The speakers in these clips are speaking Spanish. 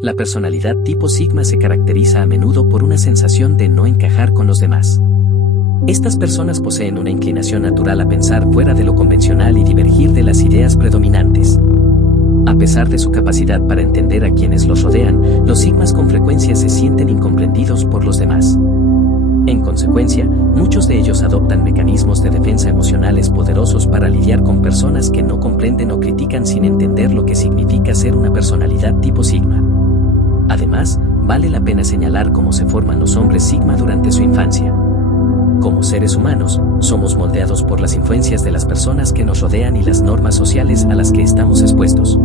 La personalidad tipo Sigma se caracteriza a menudo por una sensación de no encajar con los demás. Estas personas poseen una inclinación natural a pensar fuera de lo convencional y divergir de las ideas predominantes. A pesar de su capacidad para entender a quienes los rodean, los sigmas con frecuencia se sienten incomprendidos por los demás. En consecuencia, muchos de ellos adoptan mecanismos de defensa emocionales poderosos para lidiar con personas que no comprenden o critican sin entender lo que significa ser una personalidad tipo Sigma. Además, vale la pena señalar cómo se forman los hombres Sigma durante su infancia. Como seres humanos, somos moldeados por las influencias de las personas que nos rodean y las normas sociales a las que estamos expuestos.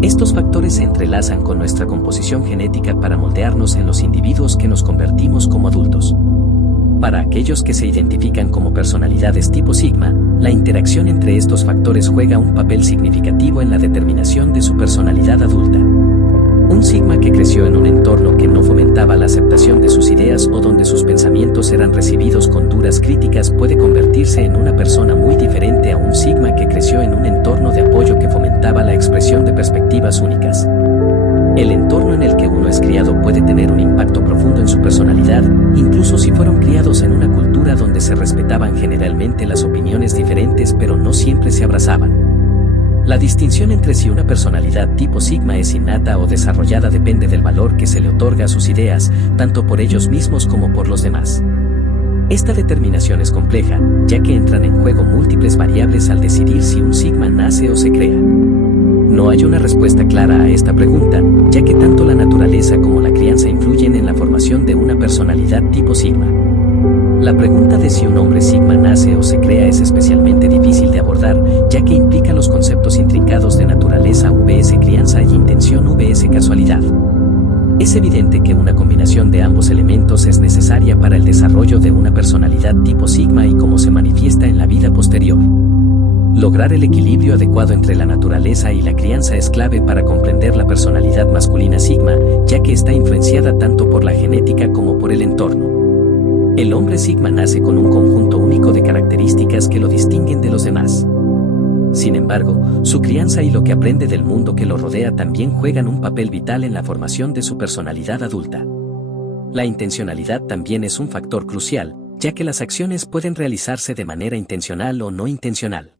Estos factores se entrelazan con nuestra composición genética para moldearnos en los individuos que nos convertimos como adultos. Para aquellos que se identifican como personalidades tipo Sigma, la interacción entre estos factores juega un papel significativo en la determinación de su personalidad adulta. Un Sigma que creció en un entorno que no fomentaba la aceptación de sus ideas o donde sus pensamientos eran recibidos con duras críticas puede convertirse en una persona muy diferente a un Sigma que creció en un entorno de apoyo que fomentaba la expresión de perspectivas únicas. El entorno en el que uno es criado puede tener un impacto profundo en su personalidad, incluso si fueron criados en una cultura donde se respetaban generalmente las opiniones diferentes pero no siempre se abrazaban. La distinción entre si una personalidad tipo Sigma es innata o desarrollada depende del valor que se le otorga a sus ideas, tanto por ellos mismos como por los demás. Esta determinación es compleja, ya que entran en juego múltiples variables al decidir si un Sigma nace o se crea. No hay una respuesta clara a esta pregunta, ya que tanto la naturaleza como la crianza influyen en la formación de una personalidad tipo Sigma. La pregunta de si un hombre Sigma nace o se crea es especialmente difícil de abordar, ya que implica los conceptos intrincados de naturaleza vs crianza y intención vs casualidad. Es evidente que una combinación de ambos elementos es necesaria para el desarrollo de una personalidad tipo Sigma y cómo se manifiesta en la vida posterior. Lograr el equilibrio adecuado entre la naturaleza y la crianza es clave para comprender la personalidad masculina Sigma, ya que está influenciada tanto por la genética como por el entorno. El hombre Sigma nace con un conjunto único de características que lo distinguen de los demás. Sin embargo, su crianza y lo que aprende del mundo que lo rodea también juegan un papel vital en la formación de su personalidad adulta. La intencionalidad también es un factor crucial, ya que las acciones pueden realizarse de manera intencional o no intencional.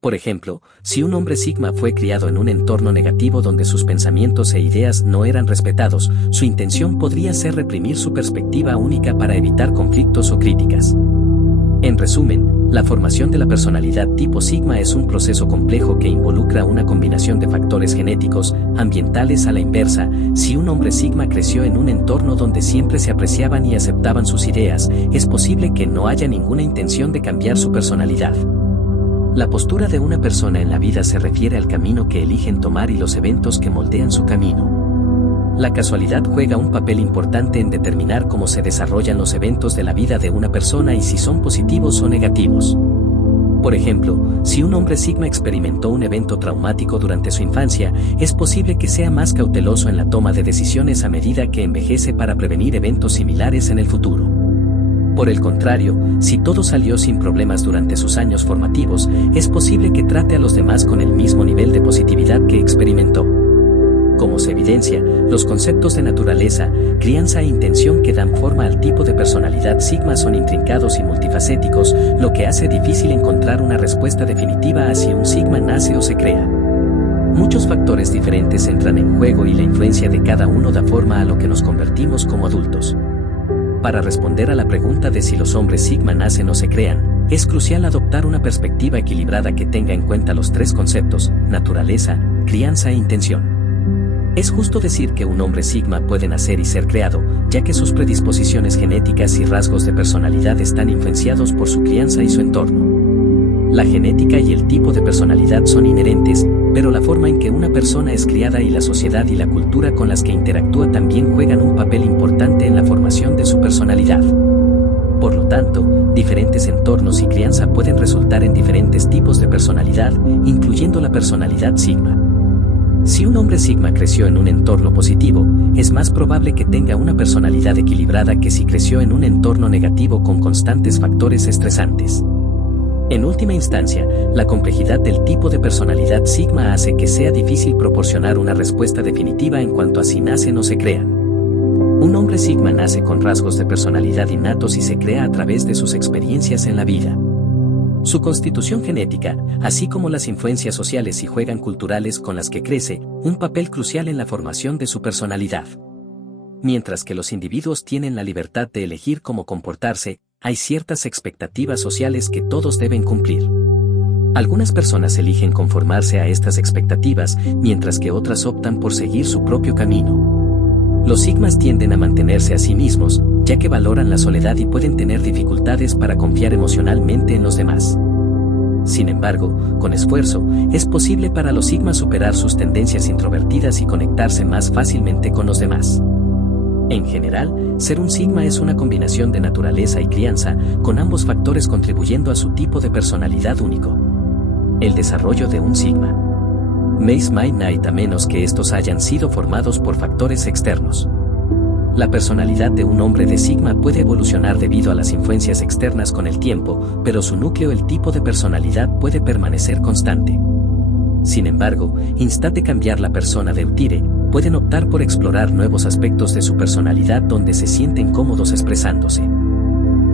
Por ejemplo, si un hombre Sigma fue criado en un entorno negativo donde sus pensamientos e ideas no eran respetados, su intención podría ser reprimir su perspectiva única para evitar conflictos o críticas. En resumen, la formación de la personalidad tipo Sigma es un proceso complejo que involucra una combinación de factores genéticos, ambientales a la inversa. Si un hombre Sigma creció en un entorno donde siempre se apreciaban y aceptaban sus ideas, es posible que no haya ninguna intención de cambiar su personalidad. La postura de una persona en la vida se refiere al camino que eligen tomar y los eventos que moldean su camino. La casualidad juega un papel importante en determinar cómo se desarrollan los eventos de la vida de una persona y si son positivos o negativos. Por ejemplo, si un hombre Sigma experimentó un evento traumático durante su infancia, es posible que sea más cauteloso en la toma de decisiones a medida que envejece para prevenir eventos similares en el futuro. Por el contrario, si todo salió sin problemas durante sus años formativos, es posible que trate a los demás con el mismo nivel de positividad que experimentó. Como se evidencia, los conceptos de naturaleza, crianza e intención que dan forma al tipo de personalidad Sigma son intrincados y multifacéticos, lo que hace difícil encontrar una respuesta definitiva a si un Sigma nace o se crea. Muchos factores diferentes entran en juego y la influencia de cada uno da forma a lo que nos convertimos como adultos. Para responder a la pregunta de si los hombres Sigma nacen o se crean, es crucial adoptar una perspectiva equilibrada que tenga en cuenta los tres conceptos: naturaleza, crianza e intención. Es justo decir que un hombre Sigma puede nacer y ser creado, ya que sus predisposiciones genéticas y rasgos de personalidad están influenciados por su crianza y su entorno. La genética y el tipo de personalidad son inherentes, pero la forma en que una persona es criada y la sociedad y la cultura con las que interactúa también juegan un papel importante en la formación de su personalidad. Por lo tanto, diferentes entornos y crianza pueden resultar en diferentes tipos de personalidad, incluyendo la personalidad Sigma. Si un hombre Sigma creció en un entorno positivo, es más probable que tenga una personalidad equilibrada que si creció en un entorno negativo con constantes factores estresantes. En última instancia, la complejidad del tipo de personalidad Sigma hace que sea difícil proporcionar una respuesta definitiva en cuanto a si nacen o se crean. Un hombre Sigma nace con rasgos de personalidad innatos y se crea a través de sus experiencias en la vida. Su constitución genética, así como las influencias sociales y juegan culturales con las que crece, un papel crucial en la formación de su personalidad. Mientras que los individuos tienen la libertad de elegir cómo comportarse, hay ciertas expectativas sociales que todos deben cumplir. Algunas personas eligen conformarse a estas expectativas, mientras que otras optan por seguir su propio camino. Los sigmas tienden a mantenerse a sí mismos, ya que valoran la soledad y pueden tener dificultades para confiar emocionalmente en los demás. Sin embargo, con esfuerzo, es posible para los sigmas superar sus tendencias introvertidas y conectarse más fácilmente con los demás. En general, ser un sigma es una combinación de naturaleza y crianza, con ambos factores contribuyendo a su tipo de personalidad único. El desarrollo de un sigma. Mace Might Night a menos que estos hayan sido formados por factores externos. La personalidad de un hombre de sigma puede evolucionar debido a las influencias externas con el tiempo, pero su núcleo, el tipo de personalidad, puede permanecer constante. Sin embargo, instate cambiar la persona de Utire, pueden optar por explorar nuevos aspectos de su personalidad donde se sienten cómodos expresándose.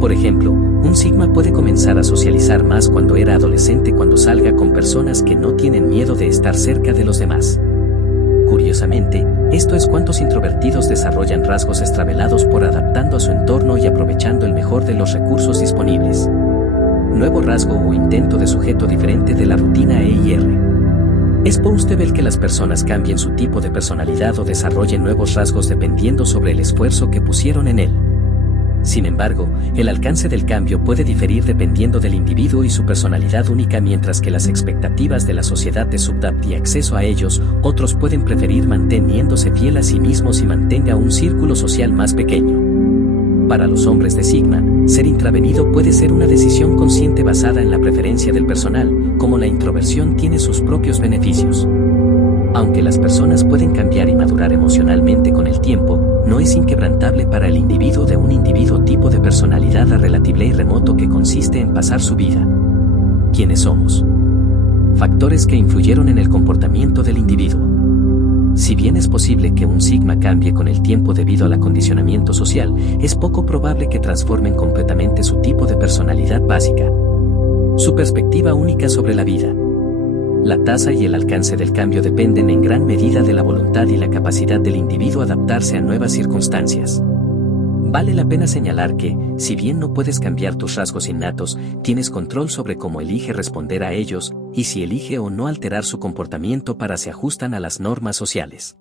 Por ejemplo, un sigma puede comenzar a socializar más cuando era adolescente cuando salga con personas que no tienen miedo de estar cerca de los demás. Curiosamente, esto es cuantos introvertidos desarrollan rasgos extravelados por adaptando a su entorno y aprovechando el mejor de los recursos disponibles. Nuevo rasgo o intento de sujeto diferente de la rutina EIR. Es possible que las personas cambien su tipo de personalidad o desarrollen nuevos rasgos dependiendo sobre el esfuerzo que pusieron en él. Sin embargo, el alcance del cambio puede diferir dependiendo del individuo y su personalidad única, mientras que las expectativas de la sociedad de subdapta y acceso a ellos, otros pueden preferir manteniéndose fiel a sí mismos y mantenga un círculo social más pequeño. Para los hombres de Sigma, ser intravenido puede ser una decisión consciente basada en la preferencia del personal, como la introversión tiene sus propios beneficios. Aunque las personas pueden cambiar y madurar emocionalmente con el tiempo, no es inquebrantable para el individuo de un individuo tipo de personalidad relatible y remoto que consiste en pasar su vida. ¿Quiénes somos? Factores que influyeron en el comportamiento del individuo. Si bien es posible que un sigma cambie con el tiempo debido al acondicionamiento social, es poco probable que transformen completamente su tipo de personalidad básica. Su perspectiva única sobre la vida. La tasa y el alcance del cambio dependen en gran medida de la voluntad y la capacidad del individuo a adaptarse a nuevas circunstancias. Vale la pena señalar que, si bien no puedes cambiar tus rasgos innatos, tienes control sobre cómo elige responder a ellos, y si elige o no alterar su comportamiento para se ajustan a las normas sociales.